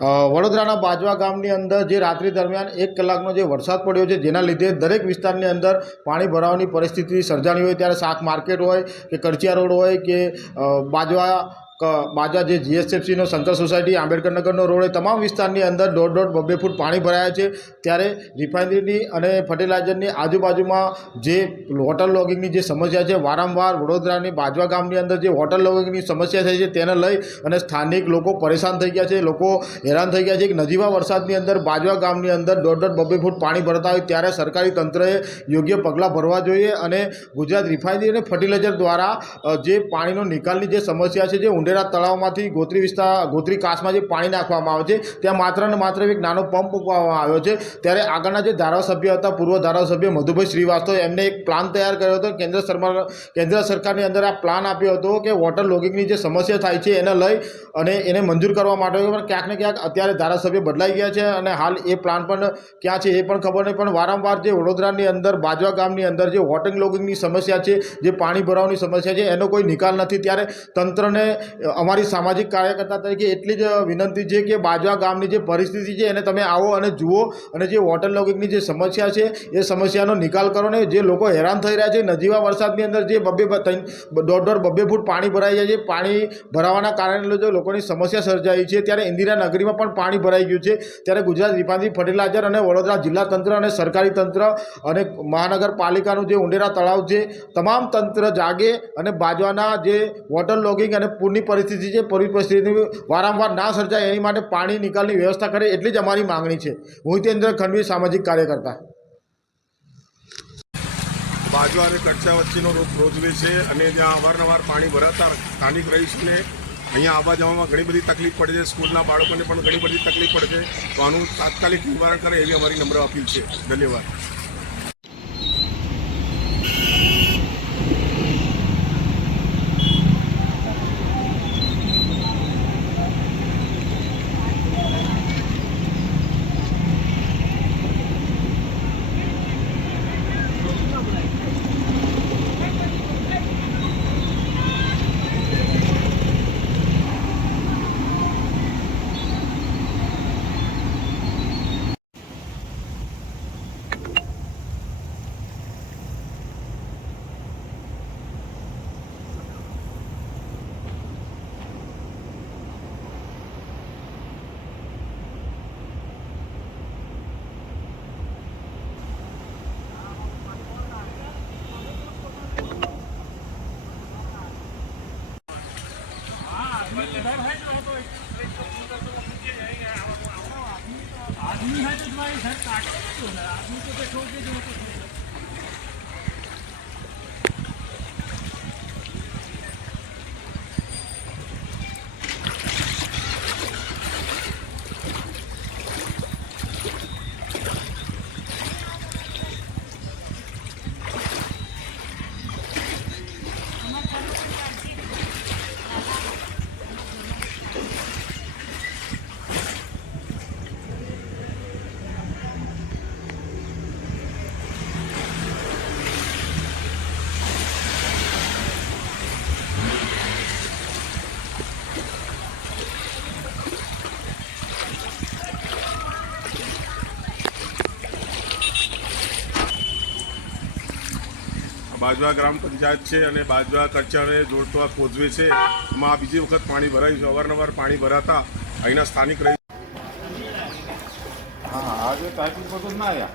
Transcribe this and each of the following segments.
વડોદરાના બાજવા ગામની અંદર જે રાત્રિ દરમિયાન 1 કલાકનો જે વરસાદ પડ્યો છે, જેના લીધે દરેક વિસ્તારની અંદર પાણી ભરાવાની પરિસ્થિતિ સર્જાણી હોય, ત્યારે શાક માર્કેટ હોય કે કરચિયા રોડ હોય કે બાજવા જે જીએસએફસીનો શંકર સોસાયટી, આંબેડકર નગરનો રોડ, તમામ વિસ્તારની અંદર 1.5-2 ફૂટ પાણી ભરાયા છે। ત્યારે રિફાઇનરીની અને ફર્ટિલાઇઝરની આજુબાજુમાં જે વોટર લોગિંગની જે સમસ્યા છે, વારંવાર વડોદરાની બાજવા ગામની અંદર જે વોટર લોગિંગની સમસ્યા થઈ છે, તેને લઈ અને સ્થાનિક લોકો પરેશાન થઈ ગયા છે, લોકો હેરાન થઈ ગયા છે કે નજીવા વરસાદની અંદર બાજવા ગામની અંદર 1.5-2 ફૂટ પાણી ભરતા હોય, ત્યારે સરકારી તંત્રએ યોગ્ય પગલાં ભરવા જોઈએ અને ગુજરાત રિફાઇનરી અને ફર્ટિલાઇઝર દ્વારા જે પાણીનો નિકાલની જે સમસ્યા છે, જે ઉંડેરા તળાવમાંથી ગોત્રી કાસમાં જે પાણી નાખવામાં આવે છે, ત્યાં માત્ર ને માત્ર એક નાનો પંપ મૂકવામાં આવ્યો છે। ત્યારે આગળના જે ધારાસભ્ય હતા, પૂર્વ ધારાસભ્ય મધુભાઈ શ્રીવાસ્તવ, એમને એક પ્લાન તૈયાર કર્યો હતો। કેન્દ્ર સરકારની અંદર આ પ્લાન આપ્યો હતો કે વોટર લોગિંગની જે સમસ્યા થાય છે એને લઈ અને એને મંજૂર કરવા માટે, પણ ક્યાંક ને ક્યાંક અત્યારે ધારાસભ્ય બદલાઈ ગયા છે અને હાલ એ પ્લાન પણ ક્યાં છે એ પણ ખબર નહીં। પણ વારંવાર જે વડોદરાની અંદર બાજવા ગામની અંદર જે વોટર લોગિંગની સમસ્યા છે, જે પાણી ભરાવાની સમસ્યા છે, એનો કોઈ નિકાલ નથી। ત્યારે તંત્રને અમારી સામાજિક કાર્યકર્તા તરીકે એટલી જ વિનંતી છે કે બાજવા ગામની જે પરિસ્થિતિ છે એને તમે આવો અને જુઓ અને જે વોટર લોગિંગની જે સમસ્યા છે એ સમસ્યાનો નિકાલ કરો ને। જે લોકો હેરાન થઈ રહ્યા છે, નજીવા વરસાદની અંદર જે 1.5-2 ફૂટ પાણી ભરાઈ જાય છે, પાણી ભરાવાના કારણે જો લોકોની સમસ્યા સર્જાઈ છે, ત્યારે ઇન્દિરા નગરીમાં પણ પાણી ભરાઈ ગયું છે। ત્યારે ગુજરાત રિફાઇનરી ફર્ટિલાઇઝર અને વડોદરા જિલ્લા તંત્ર અને સરકારી તંત્ર અને મહાનગરપાલિકાનું જે ઉંડેરા તળાવ છે, તમામ તંત્ર જાગે અને બાજવાના જે વોટર લોગિંગ અને પૂરની પરિસ્થિતિ છે, પૂરી પરિસ્થિતિ વારંવાર ના સર્જાય એની માટે પાણી નિકાલની વ્યવસ્થા કરે, એટલી જ અમારી માંગણી છે। હું હિતેન્દ્ર ખંડવી, સામાજિક કાર્યકર્તા। બાજવા અને કચ્છા વચ્ચેનો રોજવે છે અને જ્યાં અવારનવાર પાણી ભરાતા સ્થાનિક રહીશને અહીંયા આવવા જવામાં ઘણી બધી તકલીફ પડે છે, સ્કૂલના બાળકોને પણ ઘણી બધી તકલીફ પડે છે। તો આનું તાત્કાલિક નિવારણ કરે એવી અમારી નમ્ર અપીલ છે। ધન્યવાદ। आदमी है तो तुम्हारे घर काटे तो है, आदमी को तो छोड़ के जो બાજવા ગ્રામ પંચાયત છે અને બાજવા કચ્છાને જોડતો આ કોઝવે છે, એમાં બીજી વખત પાણી ભરાયું છે। અવારનવાર પાણી ભરાતા અહીંના સ્થાનિક રહી આજે ટાઈપિંગ પર તો ના આવ્યા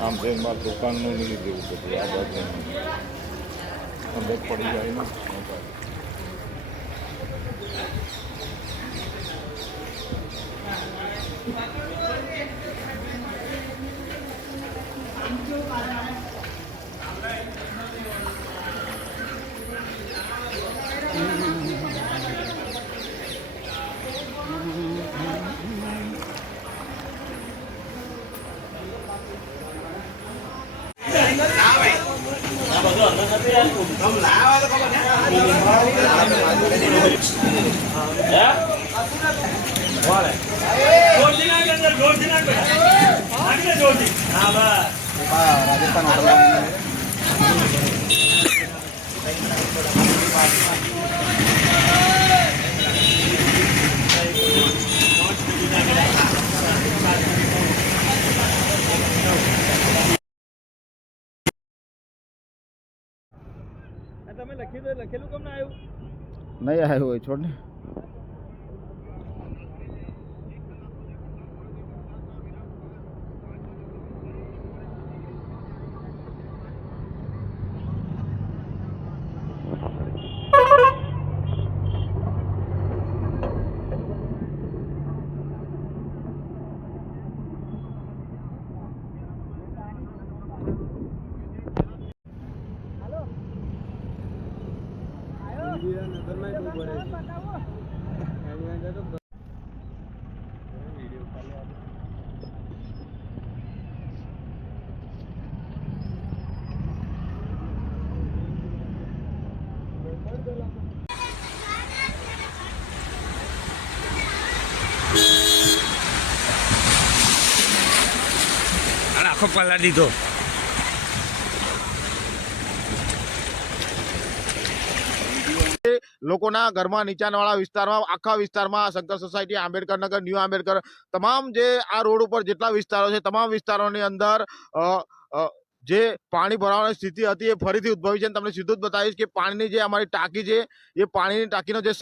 આમ છે મારે દુકાનનું નહીં દેવું બધું આ બાજુ અંદર પડી જાય ને। તમે લખેલું કેમ ના આવ્યું? નહીં આવ્યું હોય છોડ ને. આખો પલ્લા દીધો. લોકોના ઘરમાં નીચાણવાળા વિસ્તારમાં આખા વિસ્તારમાં શંકર સોસાયટી, આંબેડકર નગર, ન્યૂ આંબેડકર, તમામ જે આ રોડ ઉપર જેટલા વિસ્તારો છે તમામ વિસ્તારોની અંદર જે પાણી ભરાવાની સ્થિતિ હતી એ ફરીથી ઉદ્ભવી છે. તમને સીધું જ બતાવીશ કે પાણીની જે અમારી ટાંકી છે એ પાણીની ટાંકીનો જે